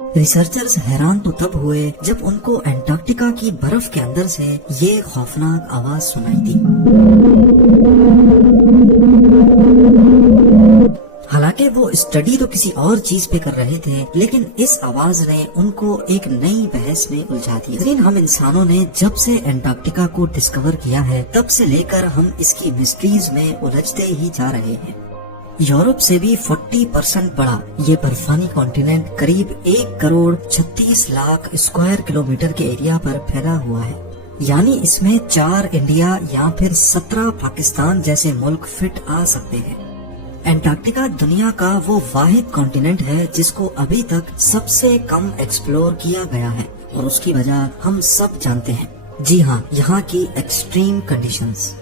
Researchers حیران تو تب ہوئے جب ان کو انٹارکٹیکا کی برف کے اندر سے یہ خوفناک آواز سنائی دی۔ حالانکہ وہ اسٹڈی تو کسی اور چیز پہ کر رہے تھے، لیکن اس آواز نے ان کو ایک نئی بحث میں الجھا دیا۔ لیکن ہم انسانوں نے جب سے انٹارکٹیکا کو ڈسکور کیا ہے تب سے لے کر ہم اس کی مسٹریز میں الجھتے ہی جا رہے ہیں۔ یورپ سے بھی 40% بڑا یہ برفانی کانٹیننٹ قریب 1,36,00,000 اسکوائر کلومیٹر کے ایریا پر پھیلا ہوا ہے، یعنی اس میں 4 انڈیا یا پھر 17 پاکستان جیسے ملک فٹ آ سکتے ہیں۔ انٹارکٹیکا دنیا کا وہ واحد کانٹیننٹ ہے جس کو ابھی تک سب سے کم ایکسپلور کیا گیا ہے، اور اس کی وجہ ہم سب جانتے ہیں۔ جی ہاں، یہاں کی ایکسٹریم کنڈیشنز۔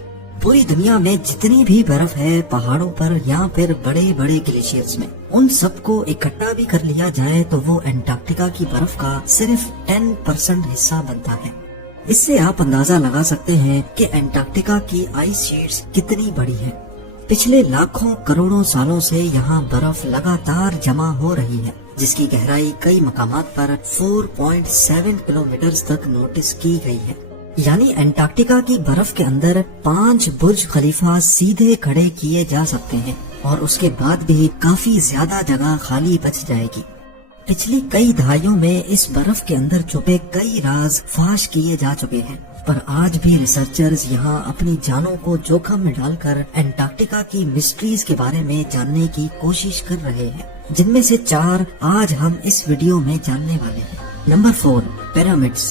پوری دنیا میں جتنی بھی برف ہے پہاڑوں پر یا پھر بڑے بڑے گلیشیئرز میں، ان سب کو اکٹھا بھی کر لیا جائے تو وہ انٹارکٹیکا کی برف کا صرف 10% حصہ بنتا ہے۔ اس سے آپ اندازہ لگا سکتے ہیں کہ انٹارکٹیکا کی آئس شیٹس کتنی بڑی ہے۔ پچھلے لاکھوں کروڑوں سالوں سے یہاں برف لگاتار جمع ہو رہی ہے، جس کی گہرائی کئی مقامات پر 4.7 کلومیٹر تک نوٹس کی گئی ہے۔ یعنی انٹارکٹیکا کی برف کے اندر 5 برج خلیفہ سیدھے کھڑے کیے جا سکتے ہیں، اور اس کے بعد بھی کافی زیادہ جگہ خالی بچ جائے گی۔ پچھلی کئی دہائیوں میں اس برف کے اندر چھپے کئی راز فاش کیے جا چکے ہیں، پر آج بھی ریسرچرز یہاں اپنی جانوں کو جوخم میں ڈال کر انٹارکٹیکا کی مسٹریز کے بارے میں جاننے کی کوشش کر رہے ہیں، جن میں سے 4 آج ہم اس ویڈیو میں جاننے والے ہیں۔ Number 4، pyramids.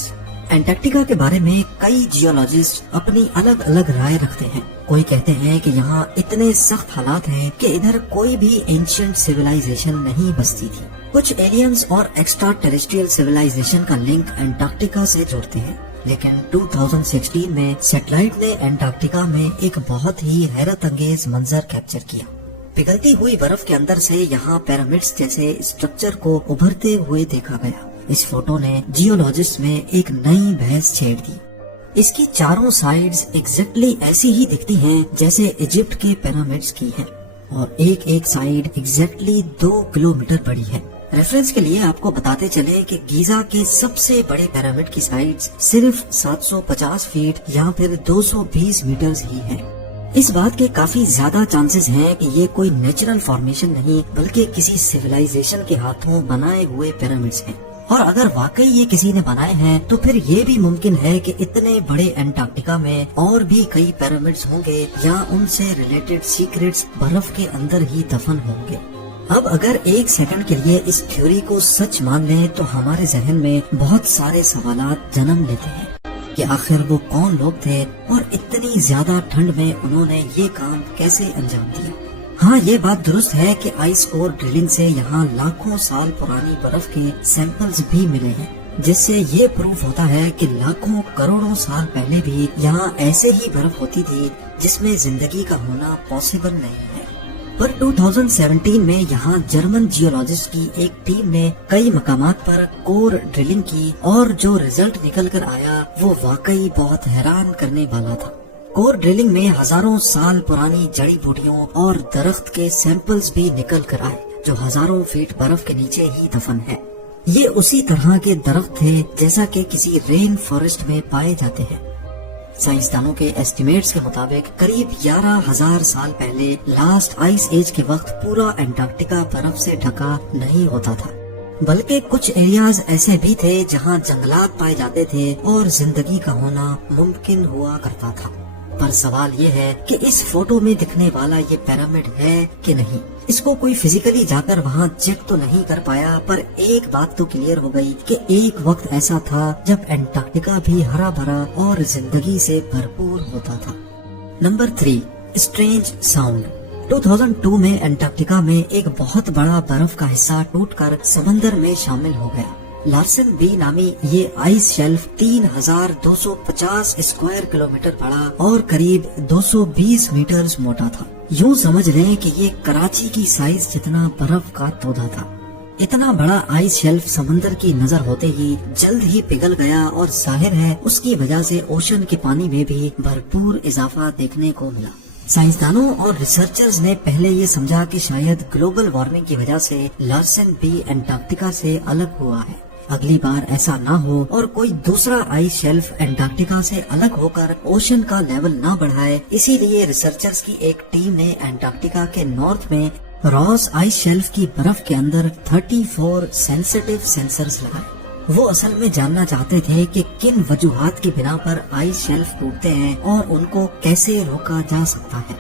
انٹارکٹیکا کے بارے میں کئی جیولوجسٹ اپنی الگ الگ رائے رکھتے ہیں۔ کوئی کہتے ہیں کہ یہاں اتنے سخت حالات ہیں کہ ادھر کوئی بھی اینشنٹ سیولائزیشن نہیں بستی تھی۔ کچھ ایلینز اور ایکسٹرا ٹیریسٹریل سیولائزیشن کا لنک انٹارکٹیکا سے جوڑتے ہیں، لیکن 2016 میں سیٹلائٹ نے انٹارکٹیکا میں ایک بہت ہی حیرت انگیز منظر کیپچر کیا۔ پگھلتی ہوئی برف کے اندر سے یہاں پیرامڈز جیسے اسٹرکچر کو ابھرتے ہوئے دیکھا گیا۔ اس فوٹو نے جیولوجسٹ میں ایک نئی بحث چھیڑ دی۔ اس کی چاروں سائیڈز ایگزیکٹلی ایسی ہی دکھتی ہیں جیسے ایجپٹ کے پیرامڈز کی ہیں، اور ایک سائیڈ ایگزیکٹلی 2 کلومیٹر بڑی ہے۔ ریفرنس کے لیے آپ کو بتاتے چلے کہ گیزا کے سب سے بڑے پیرامڈ کی سائیڈز صرف 750 فیٹ یا پھر 220 میٹرز ہی ہیں۔ اس بات کے کافی زیادہ چانسز ہیں کہ یہ کوئی نیچرل فارمیشن نہیں بلکہ کسی سیولائزیشن کے ہاتھوں بنائے ہوئے پیرامڈز ہیں، اور اگر واقعی یہ کسی نے بنائے ہیں تو پھر یہ بھی ممکن ہے کہ اتنے بڑے انٹارکٹیکا میں اور بھی کئی پیرامڈز ہوں گے یا ان سے ریلیٹڈ سیکرٹس برف کے اندر ہی دفن ہوں گے۔ اب اگر 1 سیکنڈ کے لیے اس تھیوری کو سچ مان لیں تو ہمارے ذہن میں بہت سارے سوالات جنم لیتے ہیں کہ آخر وہ کون لوگ تھے اور اتنی زیادہ ٹھنڈ میں انہوں نے یہ کام کیسے انجام دیا۔ ہاں، یہ بات درست ہے کہ آئس کور ڈرلنگ سے یہاں لاکھوں سال پرانی برف کے سیمپلز بھی ملے ہیں، جس سے یہ پروف ہوتا ہے کہ لاکھوں کروڑوں سال پہلے بھی یہاں ایسے ہی برف ہوتی تھی جس میں زندگی کا ہونا پاسبل نہیں ہے۔ پر 2017 میں یہاں جرمن جیولوجسٹ کی ایک ٹیم نے کئی مقامات پر کور ڈرلنگ کی، اور جو ریزلٹ نکل کر آیا وہ واقعی بہت حیران کرنے والا تھا۔ کور ڈرلنگ میں ہزاروں سال پرانی جڑی بوٹیوں اور درخت کے سیمپلز بھی نکل کر آئے جو ہزاروں فیٹ برف کے نیچے ہی دفن ہے۔ یہ اسی طرح کے درخت تھے جیسا کہ کسی رین فارسٹ میں پائے جاتے ہیں۔ سائنسدانوں کے ایسٹیمیٹس کے مطابق قریب 11,000 سال پہلے لاسٹ آئس ایج کے وقت پورا انٹارکٹیکا برف سے ڈھکا نہیں ہوتا تھا، بلکہ کچھ ایریاز ایسے بھی تھے جہاں جنگلات پائے جاتے تھے اور زندگی کا ہونا ممکن ہوا کرتا تھا۔ پر سوال یہ ہے کہ اس فوٹو میں دکھنے والا یہ پیرامڈ ہے کہ نہیں۔ اس کو کوئی فزیکلی جا کر وہاں چیک تو نہیں کر پایا، پر ایک بات تو کلیئر ہو گئی کہ ایک وقت ایسا تھا جب انٹارکٹیکا بھی ہرا بھرا اور زندگی سے بھرپور ہوتا تھا۔ Number 3، strange sound. 2002 میں انٹارکٹیکا میں ایک بہت بڑا برف کا حصہ ٹوٹ کر سمندر میں شامل ہو گیا۔ لارسن بی نامی یہ آئس شیلف 3,250 اسکوائر کلومیٹر بڑا اور قریب 220 میٹرز موٹا تھا۔ یوں سمجھ لیں کہ یہ کراچی کی سائز جتنا برف کا تودہ تھا۔ اتنا بڑا آئس شیلف سمندر کی نظر ہوتے ہی جلد ہی پگھل گیا، اور ظاہر ہے اس کی وجہ سے اوشن کے پانی میں بھی بھرپور اضافہ دیکھنے کو ملا۔ سائنسدانوں اور ریسرچرز نے پہلے یہ سمجھا کہ شاید گلوبل وارمنگ کی وجہ سے لارسن بی انٹارکٹیکا سے الگ ہوا ہے۔ اگلی بار ایسا نہ ہو اور کوئی دوسرا آئس شیلف انٹارکٹیکا سے الگ ہو کر اوشن کا لیول نہ بڑھائے، اسی لیے ریسرچرز کی ایک ٹیم نے انٹارکٹیکا کے نارتھ میں راس آئس شیلف کی برف کے اندر 34 سینسیٹیو سینسرز لگائے۔ وہ اصل میں جاننا چاہتے تھے کہ کن وجوہات کی بنا پر آئس شیلف ٹوٹتے ہیں اور ان کو کیسے روکا جا سکتا ہے۔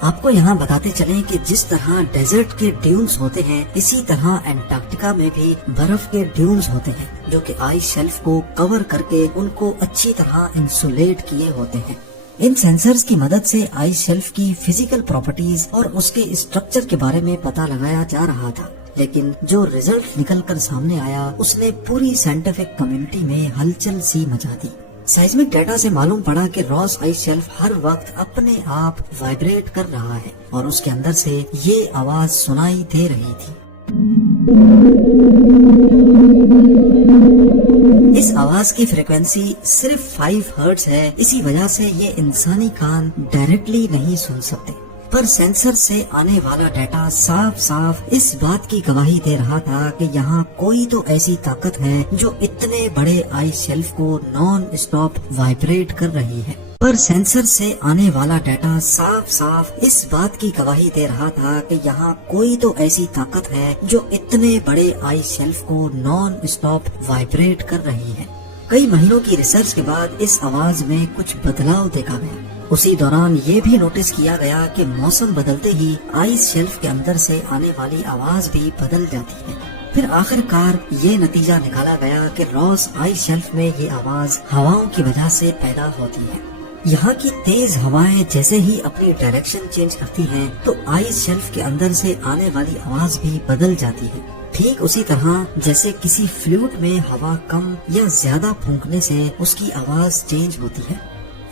آپ کو یہاں بتاتے چلیں کہ جس طرح ڈیزرٹ کے ڈیونز ہوتے ہیں، اسی طرح انٹارکٹیکا میں بھی برف کے ڈیونز ہوتے ہیں جو کہ آئس شیلف کو کور کر کے ان کو اچھی طرح انسولیٹ کیے ہوتے ہیں۔ ان سینسرز کی مدد سے آئس شیلف کی فزیکل پراپرٹیز اور اس کے اسٹرکچر کے بارے میں پتہ لگایا جا رہا تھا، لیکن جو ریزلٹ نکل کر سامنے آیا اس نے پوری سائنٹیفک کمیونٹی میں ہلچل سی مچا دی۔ سائزمک ڈیٹا سے معلوم پڑا کہ راس آئس شیلف ہر وقت اپنے آپ وائبریٹ کر رہا ہے اور اس کے اندر سے یہ آواز سنائی دے رہی تھی۔ اس آواز کی فریکوینسی صرف 5 ہرٹز ہے، اسی وجہ سے یہ انسانی کان ڈائریکٹلی نہیں سن سکتے، پر سینسر سے آنے والا ڈیٹا صاف صاف اس بات کی گواہی دے رہا تھا کہ یہاں کوئی تو ایسی طاقت ہے جو اتنے بڑے آئس شیلف کو نان اسٹاپ وائبریٹ کر رہی ہے۔ پر سینسر سے آنے والا ڈیٹا صاف صاف اس بات کی گواہی دے رہا تھا کہ یہاں کوئی تو ایسی طاقت ہے جو اتنے بڑے آئس شیلف کو نان اسٹاپ وائبریٹ کر رہی ہے۔ کئی مہینوں کی ریسرچ کے بعد اس آواز میں کچھ بدلاؤ دیکھا گیا۔ اسی دوران یہ بھی نوٹس کیا گیا کہ موسم بدلتے ہی آئس شیلف کے اندر سے آنے والی آواز بھی بدل جاتی ہے۔ پھر آخر کار یہ نتیجہ نکالا گیا کہ راس آئس شیلف میں یہ آواز ہواؤں کی وجہ سے پیدا ہوتی ہے۔ یہاں کی تیز ہوائیں جیسے ہی اپنی ڈائریکشن چینج کرتی ہیں تو آئس شیلف کے اندر سے آنے والی آواز بھی بدل جاتی ہے، ٹھیک اسی طرح جیسے کسی فلوٹ میں ہوا کم یا زیادہ پھونکنے سے اس کی آواز چینج ہوتی ہے۔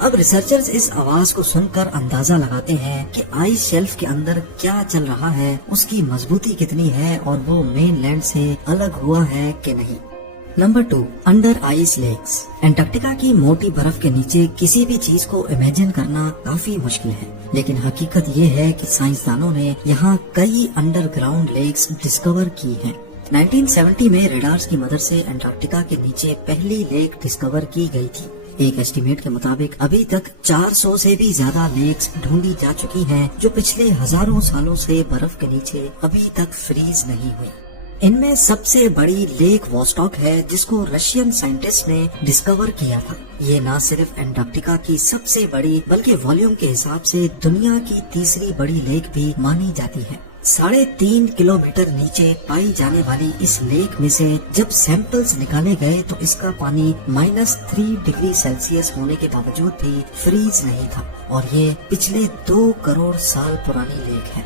اب ریسرچرز اس آواز کو سن کر اندازہ لگاتے ہیں کہ آئس شیلف کے اندر کیا چل رہا ہے، اس کی مضبوطی کتنی ہے اور وہ مین لینڈ سے الگ ہوا ہے کہ نہیں۔ Number 2، under ice lakes. Antarctica کی موٹی برف کے نیچے کسی بھی چیز کو امیجن کرنا کافی مشکل ہے، لیکن حقیقت یہ ہے کہ سائنسدانوں نے یہاں کئی انڈر گراؤنڈ لیکس ڈسکور کی ہیں۔ 1970 میں ریڈارز کی مدد سے انٹارکٹیکا کے نیچے پہلی لیک ڈسکور کی گئی تھی۔ ایک ایسٹیمیٹ کے مطابق ابھی تک 400 سے بھی زیادہ لیکس ڈھونڈی جا چکی ہیں جو پچھلے ہزاروں سالوں سے برف کے نیچے ابھی تک فریز نہیں ہوئی۔ ان میں سب سے بڑی لیک واسٹاک ہے جس کو رشین سائنٹسٹ نے ڈسکور کیا تھا۔ یہ نہ صرف انٹارکٹیکا کی سب سے بڑی بلکہ والیوم کے حساب سے دنیا کی تیسری بڑی لیک بھی مانی جاتی ہے۔ 3.5 کلومیٹر نیچے پائی جانے والی اس لیک میں سے جب سیمپلز نکالے گئے تو اس کا پانی -3 ڈگری سیلسیس ہونے کے باوجود بھی فریز نہیں تھا، اور یہ پچھلے 2 کروڑ سال پرانی لیک ہے۔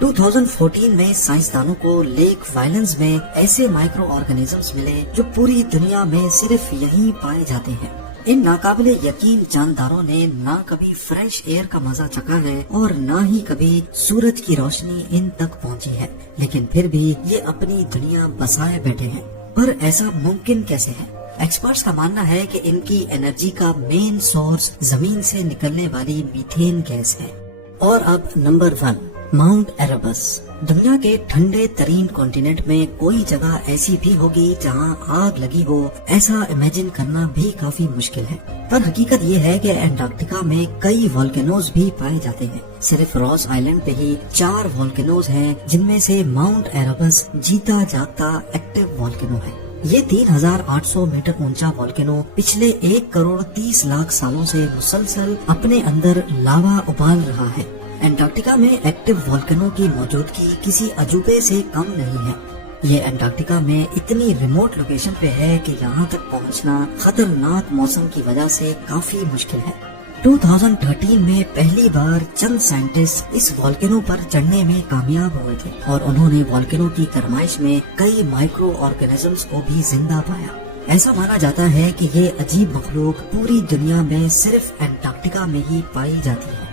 2014 میں سائنسدانوں کو لیک وائلنز میں ایسے مائکرو آرگنیزمز ملے جو پوری دنیا میں صرف یہیں پائے جاتے ہیں۔ ان ناقابل یقین جانداروں نے نہ کبھی فریش ایئر کا مزہ چکھا ہے اور نہ ہی کبھی سورج کی روشنی ان تک پہنچی ہے، لیکن پھر بھی یہ اپنی دنیا بسائے بیٹھے ہیں۔ پر ایسا ممکن کیسے ہے؟ ایکسپرٹس کا ماننا ہے کہ ان کی انرجی کا مین سورس زمین سے نکلنے والی میتھین گیس ہے۔ اور اب نمبر 1، ماؤنٹ ایربس۔ دنیا کے ٹھنڈے ترین کانٹیننٹ میں کوئی جگہ ایسی بھی ہوگی جہاں آگ لگی ہو، ایسا امیجن کرنا بھی کافی مشکل ہے۔ پر حقیقت یہ ہے کہ انٹارکٹیکا میں کئی والکینوز بھی پائے جاتے ہیں۔ صرف راس آئلینڈ پہ ہی 4 والکینوز ہیں جن میں سے ماؤنٹ ایربس جیتا جاگتا ایکٹیو والکینو ہے۔ یہ 3800 میٹر اونچا والکینو پچھلے 1 کروڑ 30 لاکھ سالوں سے مسلسل اپنے اندر لاوا ابال رہا ہے۔ انٹارکٹیکا میں ایکٹیو والکینو کی موجودگی کسی عجوبے سے کم نہیں ہے۔ یہ انٹارکٹیکا میں اتنی ریموٹ لوکیشن پہ ہے کہ یہاں تک پہنچنا خطرناک موسم کی وجہ سے کافی مشکل ہے۔ 2013 میں پہلی بار چند سائنٹسٹ اس والکینو پر چڑھنے میں کامیاب ہوئے تھے اور انہوں نے والکینو کی گرمائش میں کئی مائکرو آرگنیزمز کو بھی زندہ پایا۔ ایسا مانا جاتا ہے کہ یہ عجیب مخلوق پوری دنیا میں صرف انٹارکٹیکا میں ہی پائی جاتی ہے۔